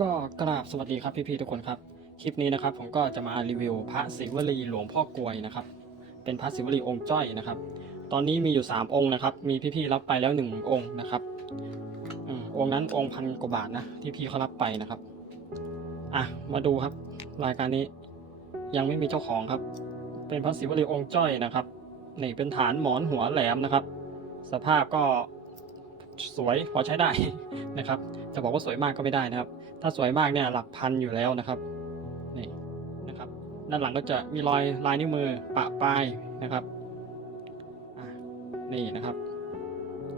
ก็กราบสวัสดีครับพี่ๆทุกคนครับ คลิปนี้นะครับผมก็จะมารีวิวพระศิวลีหลวงพ่อกลวยนะครับ เป็นพระศิวลีองค์จ้อยนะครับ ตอนนี้มีอยู่ 3 องค์นะครับ มีพี่ๆรับไปแล้ว1องค์นะครับอมองค์นั้นองค์พันกว่าบาทนะที่พี่เขารับไปนะครับ อะมาดูครับ รายการนี้ยังไม่มีเจ้าของครับ เป็นพระศิวลีองค์จ้อยนะครับนี่เป็นฐานหมอนหัวแหลมนะครับ สภาพก็สวยพอใช้ได้นะครับ จะบอกว่าสวยมากก็ไม่ได้นะครับ ถ้าสวยมากเนี่ยหลักพันอยู่แล้วนะครับนี่นะครับ ด้านหลังก็จะมีรอยลายนิ้วมือปะปลายนะครับนี่นะครับ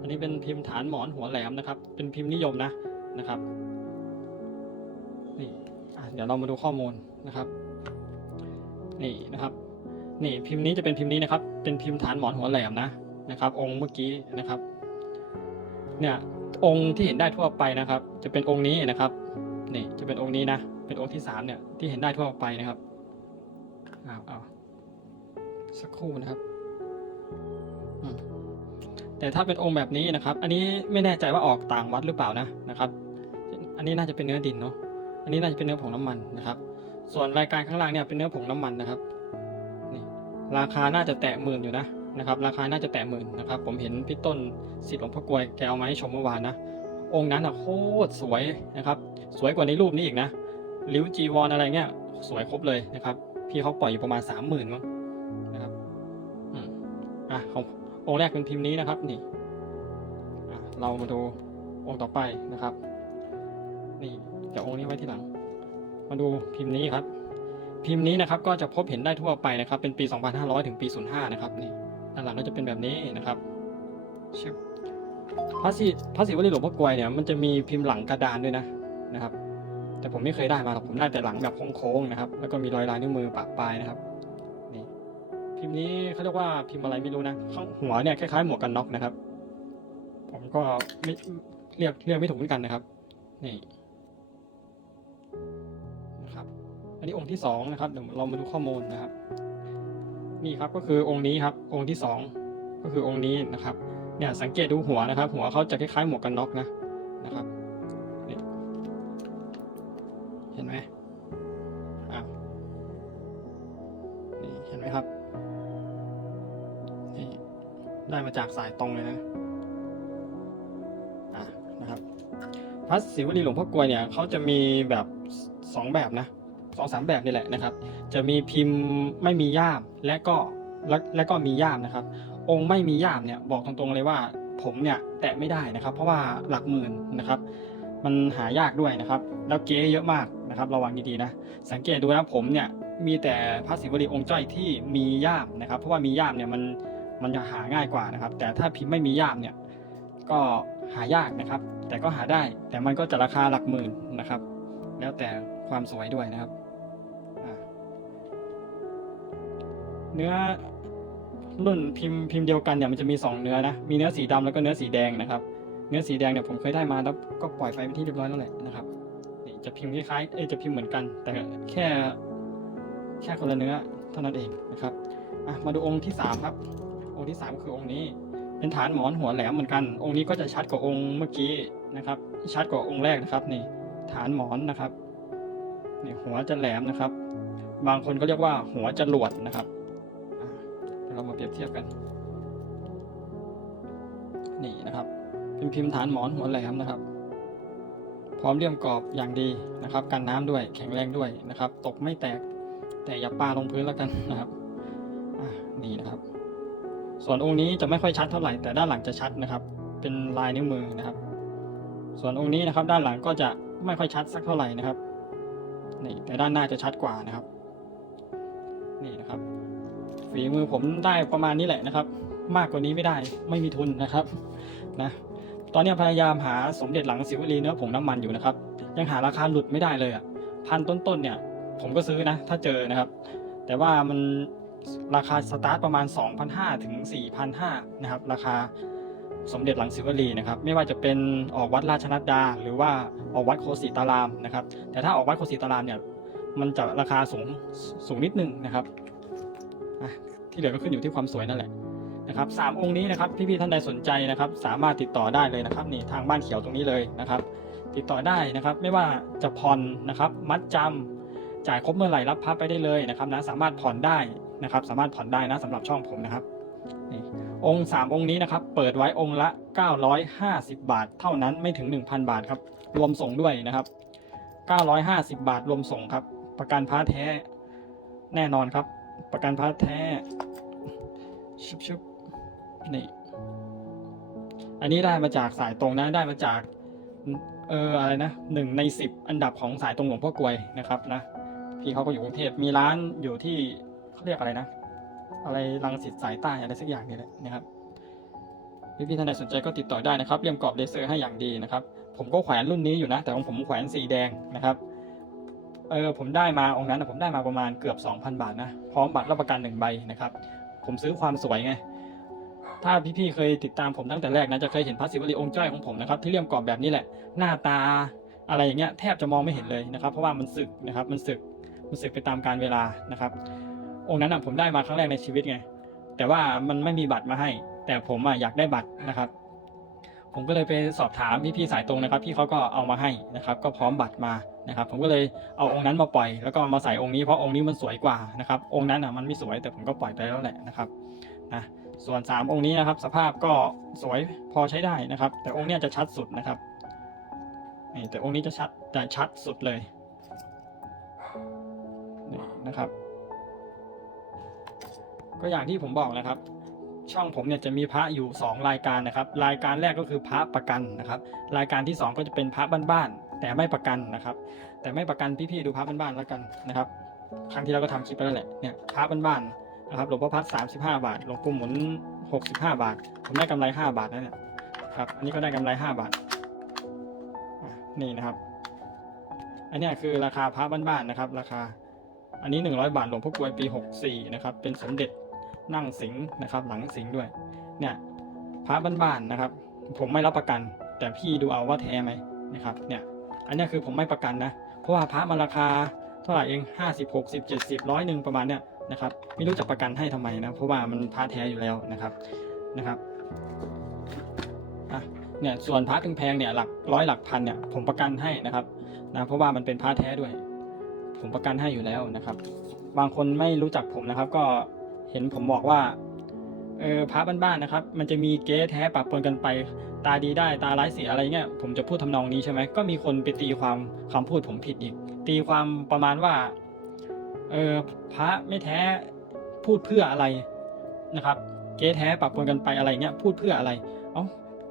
อันนี้เป็นพิมพ์ฐานหมอนหัวแหลมนะครับ เป็นพิมพ์นิยมนะนะครับนี่เดี๋ยวเรามาดูข้อมูลนะครับนี่นะครับนี่พิมพ์นี้จะเป็นพิมพ์นี้นะครับ เป็นพิมพ์ฐานหมอนหัวแหลมนะนะครับ องค์เมื่อกี้นะครับ เนี่ยองค์ที่เห็นได้ทั่วไปนะครับ จะเป็นองค์นี้นะครับ นี่จะเป็นองค์นี้นะ เป็นองค์ที่สามเนี่ยที่เห็นได้ทั่วไปนะครับอ้าเอาสักครู่นะครับแต่ถ้าเป็นองค์แบบนี้นะครับ อันนี้ไม่แน่ใจว่าออกต่างวัดหรือเปล่านะนะครับ อันนี้น่าจะเป็นเนื้อดินเนาะอันนี้น่าจะเป็นเนื้อผงน้ำมันนะครับ ส่วนรายการข้างล่างเนี่ยเป็นเนื้อผงน้ำมันนะครับนี่ราคาน่าจะแตะหมื่นอยู่นะนะครับ ราคาน่าจะแตะหมื่นนะครับ ผมเห็นพี่ต้นสิทธิ์หลวงพ่อกลวยแกเอามาให้ชมเมื่อวานนะ องค์นั้นอะโคตรสวยนะครับ สวยกว่าในรูปนี้อีกนะริ้วจีวรอะไรเงี้ย สวยครบเลยนะครับ พี่เขาปล่อยอยู่ประมาณสามหมื่นมั้งนะครับอะขององค์แรกเป็นพิมพ์นี้นะครับนี่เรามาดูองค์ต่อไปนะครับ นี่เดี๋ยวองค์นี้ไว้ที่หลัง มาดูพิมพ์นี้ครับ พิมพ์นี้นะครับก็จะพบเห็นได้ทั่วไปนะครับ เป็นปี 2500 ถึงปี 05 นะครับนี่ด้านหลังก็จะเป็นแบบนี้นะครับชึบ พระศิพระศิวลีหลวงพ่อกลวยเนี่ยมันจะมีพิมพ์หลังกระดานด้วยนะนะครับ แต่ผมไม่เคยได้มาหรอกผมได้แต่หลังแบบโค้งๆนะครับ แล้วก็มีรอยลายนิ้วมือปะปลายนะครับนี่พิมพ์นี้เขาเรียกว่าพิมพ์อะไรไม่รู้นะข้างหัวเนี่ยคล้ายๆหมวกกันน็อกนะครับ ผมก็ไม่เรียกเรียกไม่ถูกเหมือนกันนะครับนี่นะครับอันนี้องค์ที่สองนะครับเดี๋ยวเรามาดูข้อมูลนะครับ นี่ครับก็คือองค์นี้ครับ องค์ที่สองก็คือองค์นี้นะครับ เนี่ยสังเกตดูหัวนะครับ หัวเขาจะคล้ายๆหมวกกันน็อกนะนะครับเห็นไหมอะนี่เห็นไหมครับนี่ได้มาจากสายตรงเลยนะอะนะครับพระศิวลีหลวงพ่อกลวยเนี่ยเขาจะมีแบบสองแบบนะสองสามแบบนี่แหละนะครับ จะมีพิมพ์ไม่มีย่ามและก็และและก็มีย่ามนะครับ องค์ไม่มีย่ามเนี่ยบอกตรงๆเลยว่าผมเนี่ยแตะไม่ได้นะครับ เพราะว่าหลักหมื่นนะครับ มันหายากด้วยนะครับ แล้วเก๊เยอะมากนะครับระวังดีๆนะ สังเกตดูนะผมเนี่ยมีแต่พระศิวลีองค์จ้อยที่มีย่ามนะครับ เพราะว่ามีย่ามเนี่ยมันมันจะหาง่ายกว่านะครับ แต่ถ้าพิมพ์ไม่มีย่ามเนี่ยก็หายากนะครับ แต่ก็หาได้แต่มันก็จะราคาหลักหมื่นนะครับ แล้วแต่ความสวยด้วยนะครับเนื้อ รุ่นพิมพ์พิมพ์เดียวกันเนี่ยมันจะมี 2 เนื้อนะ มีเนื้อสีดำแล้วก็เนื้อสีแดงนะครับ เนื้อสีแดงเนี่ยผมเคยได้มาแล้วก็ปล่อยไฟไปที่เรียบร้อยแล้วแหละนะครับนี่จะพิมพ์คล้ายๆเอ้จะพิมพ์เหมือนกัน แต่แค่แค่คนละเนื้อเท่านั้นเองนะครับอะมาดูองค์ที่สามครับ องค์ที่สามคือองค์นี้ เป็นฐานหมอนหัวแหลมเหมือนกัน องค์นี้ก็จะชัดกว่าองค์เมื่อกี้นะครับ ชัดกว่าองค์แรกนะครับนี่ฐานหมอนนะครับนี่หัวจะแหลมนะครับ บางคนก็เรียกว่าหัวจรวดนะครับ เรามาเปรียบเทียบกัน นี่นะครับ เป็นพิมพ์ฐานหมอนหัวแหลมนะครับ พร้อมเลี่ยมกรอบอย่างดีนะครับ กันน้ำด้วยแข็งแรงด้วยนะครับ ตกไม่แตก แต่อย่าปาลงพื้นแล้วกันนะครับนี่นะครับ ส่วนองค์นี้จะไม่ค่อยชัดเท่าไหร่แต่ด้านหลังจะชัดนะครับ เป็นลายนิ้วมือนะครับ ส่วนองค์นี้นะครับ ด้านหลังก็จะไม่ค่อยชัดสักเท่าไหร่นะครับนี่แต่ด้านหน้าจะชัดกว่านะครับ นี่นะครับ ฝีมือผมได้ประมาณนี้แหละนะครับ มากกว่านี้ไม่ได้ไม่มีทุนนะครับนะตอนนี้พยายามหาสมเด็จหลังสิวลีเนื้อผงน้ำมันอยู่นะครับ ยังหาราคาหลุดไม่ได้เลยอะพันต้นๆเนี่ย ผมก็ซื้อนะ ถ้าเจอนะครับ แต่ว่ามันราคาสตาร์ทประมาณ 2,500ถึง4,500นะครับ ราคาสมเด็จหลังสิวลีนะครับ ไม่ว่าจะเป็นออกวัดราชนัดดา หรือว่าออกวัดโคสิตารามนะครับ แต่ถ้าออกวัดโคสิตารามเนี่ย มันจะราคาสูงสูงนิดนึงนะครับ อะที่เหลือก็ขึ้นอยู่ที่ความสวยนั่นแหละนะครับสามองค์นี้นะครับพี่ๆท่านใดสนใจนะครับ สามารถติดต่อได้เลยนะครับนี่ทางบ้านเขียวตรงนี้เลยนะครับ ติดต่อได้นะครับ ไม่ว่าจะผ่อนนะครับ มัดจำจ่ายครบเมื่อไหร่รับพับไปได้เลยนะครับนะสามารถผ่อนได้นะครับ สามารถผ่อนได้นะสำหรับช่องผมนะครับองค์สามองค์นี้นะครับ เปิดไว้องค์ละ 950 บาท เท่านั้นไม่ถึง 1,000 บาทครับ รวมส่งด้วยนะครับ 950 บาทรวมส่งครับ ประกันพระแท้แน่นอนครับ ประกันพระแท้ ชุบชุบนี่ อันนี้ได้มาจากสายตรงนะ ได้มาจาก เอออะไรนะหนึ่งในสิบอันดับของสายตรงหลวงพ่อกลวยนะครับนะ พี่เขาก็อยู่กรุงเทพ มีร้านอยู่ที่เขาเรียกอะไรนะ อะไรรังสิตสายใต้อะไรสักอย่างนี่แหละนะครับพี่พี่ๆท่านใดสนใจก็ติดต่อได้นะครับ เรียมกรอบเลเซอร์ให้อย่างดีนะครับ ผมก็แขวนรุ่นนี้อยู่นะ แต่ของผมแขวนสีแดงนะครับ เออผมได้มาองค์นั้นนะผมได้มาประมาณเกือบ 2,000 บาทนะพร้อมบัตรรับประกันหนึ่งใบนะครับ ผมซื้อความสวยไงถ้าพี่ๆเคยติดตามผมตั้งแต่แรกนะจะเคยเห็นพระศิวลีองค์จ้อยของผมนะครับที่เลี่ยมกรอบแบบนี้แหละ หน้าตาอะไรอย่างเงี้ยแทบจะมองไม่เห็นเลยนะครับ เพราะว่ามันสึกนะครับมันสึกมันสึกไปตามการเวลานะครับ องค์นั้นอะผมได้มาครั้งแรกในชีวิตไงแต่ว่ามันไม่มีบัตรมาให้ แต่ผมอะอยากได้บัตรนะครับ ผมก็เลยไปสอบถามพี่ๆสายตรงนะครับพี่เขาก็เอามาให้นะครับ ก็พร้อมบัตรมา นะครับ ผมก็เลยเอาองค์นั้นมาปล่อยแล้วก็มาใส่องค์นี้เพราะองค์นี้มันสวยกว่านะครับ องค์นั้นอะมันไม่สวยแต่ผมก็ปล่อยไปแล้วแหละนะครับนะส่วน 3 องค์นี้นะครับสภาพก็สวยพอใช้ได้นะครับ แต่องค์เนี้ยจะชัดสุดนะครับนี่แต่องค์นี้จะชัดจะชัดสุดเลยนี่นะครับ ก็อย่างที่ผมบอกนะครับ ช่องผมเนี่ยจะมีพระอยู่ 2 รายการนะครับ รายการแรกก็คือพระประกันนะครับ รายการที่ 2 ก็จะเป็นพระบ้านๆ แต่ไม่ประกันนะครับ แต่ไม่ประกันพี่ๆดูพระบ้านๆแล้วกันนะครับ ครั้งที่เราก็ทำคลิปไปแล้วแหละเนี่ยพระบ้านๆนะครับหลวงพ่อพัดสามสิบห้าบาทหลวงปู่หมุนหกสิบห้าบาท ผมได้กำไรห้าบาทนะเนี่ยครับอันนี้ก็ได้กำไรห้าบาทนี่นะครับ อันนี้คือราคาพระบ้านๆนะครับ ราคา อันนี้หนึ่งร้อยบาทหลวงพ่อกลวยปีหกสี่นะครับ เป็นสมเด็จนั่งสิงนะครับ หลังสิงด้วย เนี่ยพระบ้านๆนะครับ ผมไม่รับประกัน แต่พี่ดูเอาว่าแท้ไหมนะครับ เนี่ย อันนี้คือผมไม่ประกันนะ เพราะว่าพระมันราคาเท่าไหร่เองห้าสิบหกสิบเจ็ดสิบร้อยหนึ่งประมาณเนี้ยนะครับ ไม่รู้จะประกันให้ทำไมนะ เพราะว่ามันพระแท้อยู่แล้วนะครับนะครับเนี่ยส่วนพระแพงเนี่ยหลักร้อยหลักพันเนี่ยผมประกันให้นะครับนะเพราะว่ามันเป็นพระแท้ด้วย ผมประกันให้อยู่แล้วนะครับ บางคนไม่รู้จักผมนะครับ ก็เห็นผมบอกว่าเออพระบ้านๆนะครับ มันจะมีเก๊แท้ปะปนกันไป ตาดีได้ตาร้ายเสียอะไรเงี้ยผมจะพูดทำนองนี้ใช่ไหมก็มีคนไปตีความคำพูดผมผิดอีก ตีความประมาณว่าเออพระไม่แท้พูดเพื่ออะไรนะครับ เก๊แท้ปรับปนกันไปอะไรเงี้ยพูดเพื่ออะไรเอ้า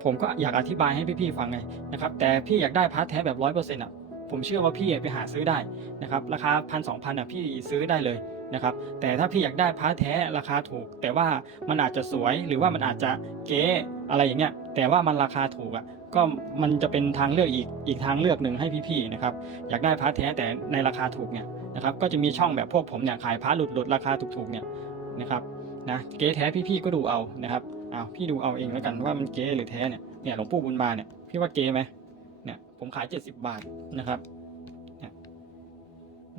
ผมก็อยากอธิบายให้พี่ๆฟังไงนะครับ แต่พี่อยากได้พระแท้แบบร้อยเปอร์เซ็นต์อะผมเชื่อว่าพี่ไปหาซื้อได้นะครับ ราคาพันสองพันอะพี่ซื้อได้เลยนะครับ แต่ถ้าพี่อยากได้พระแท้ราคาถูก แต่ว่ามันอาจจะสวยหรือว่ามันอาจจะเก๊ อะไรอย่างเงี้ยแต่ว่ามันราคาถูกอะก็มันจะเป็นทางเลือกอีกอีกทางเลือกหนึ่งให้พี่ๆนะครับอยากได้พาระแท้แต่ในราคาถูกเนี่ยนะครับก็จะมีช่องแบบพวกผมเนี่ยขายพาระหลุดหลุดราคาถูกๆเนี่ยนะครับนะเก๊แท้พี่ๆก็ดูเอานะครับอ้าวพี่ดูเอาเองแล้วกันว่ามันเก๊หรือแท้เนี่ยเนี่ยหลวงปู่บุญมาเนี่ยพี่ว่าเก๊ไหมเนี่ยผมขาย 70 บาทนะครับเนี่ย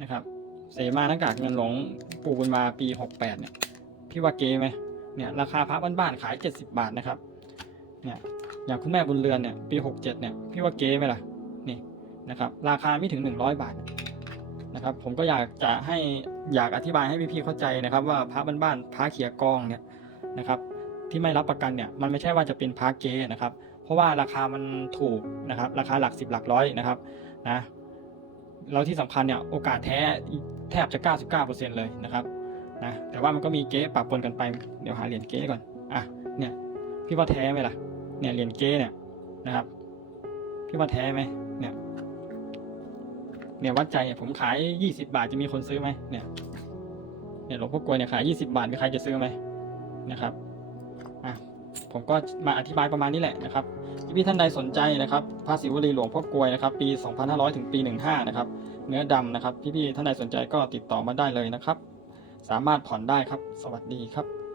นะครับเสมาหน้ากากเงินหลวงปู่บุญมาปี 68เนี่ยพี่ว่าเก๊ไหมเนี่ยราคาพระบ้านๆขาย 70 บาทนะครับ เนี่ยอย่างคุณแม่บุญเรือนเนี่ยปี 67เนี่ยพี่ว่าเก๊ไหมล่ะนี่นะครับราคาไม่ถึง 100 บาทนะครับผมก็อยากจะให้อยากอธิบายให้พี่ๆเข้าใจนะครับ ว่าพระบ้านๆพระเขียกองเนี่ยนะครับที่ไม่รับประกันเนี่ยมันไม่ใช่ว่าจะเป็นพระเก๊นะครับ เพราะว่าราคามันถูกนะครับราคาหลักสิบหลักร้อยนะครับนะแล้วที่สำคัญเนี่ยโอกาสแท้แทบจะ 99%เลยนะครับนะแต่ว่ามันก็มีเก๊ปะปนกันไปเดี๋ยวหาเหรียญเก๊ก่อนอะเนี่ยพี่ว่าแท้ไหมล่ะ เนี่ยเหรียญเกเนี่ยนะครับพี่ว่าแท้ไหมเนี่ย เนี่ยวัดใจเนี่ยผมขาย20บาทจะมีคนซื้อไหมเนี่ยเนี่ยหลวงพ่อกลวยเนี่ยขาย20บาทมีใครจะซื้อไหมนะครับอะผมก็มาอธิบายประมาณนี้แหละนะครับพี่ท่านใดสนใจนะครับพระศิวลีหลวงพ่อกลวยนะครับ ปี 2500 ถึงปี 15 นะครับ เนื้อดำนะครับพี่ๆท่านใดสนใจก็ติดต่อมาได้เลยนะครับ สามารถผ่อนได้ครับ สวัสดีครับ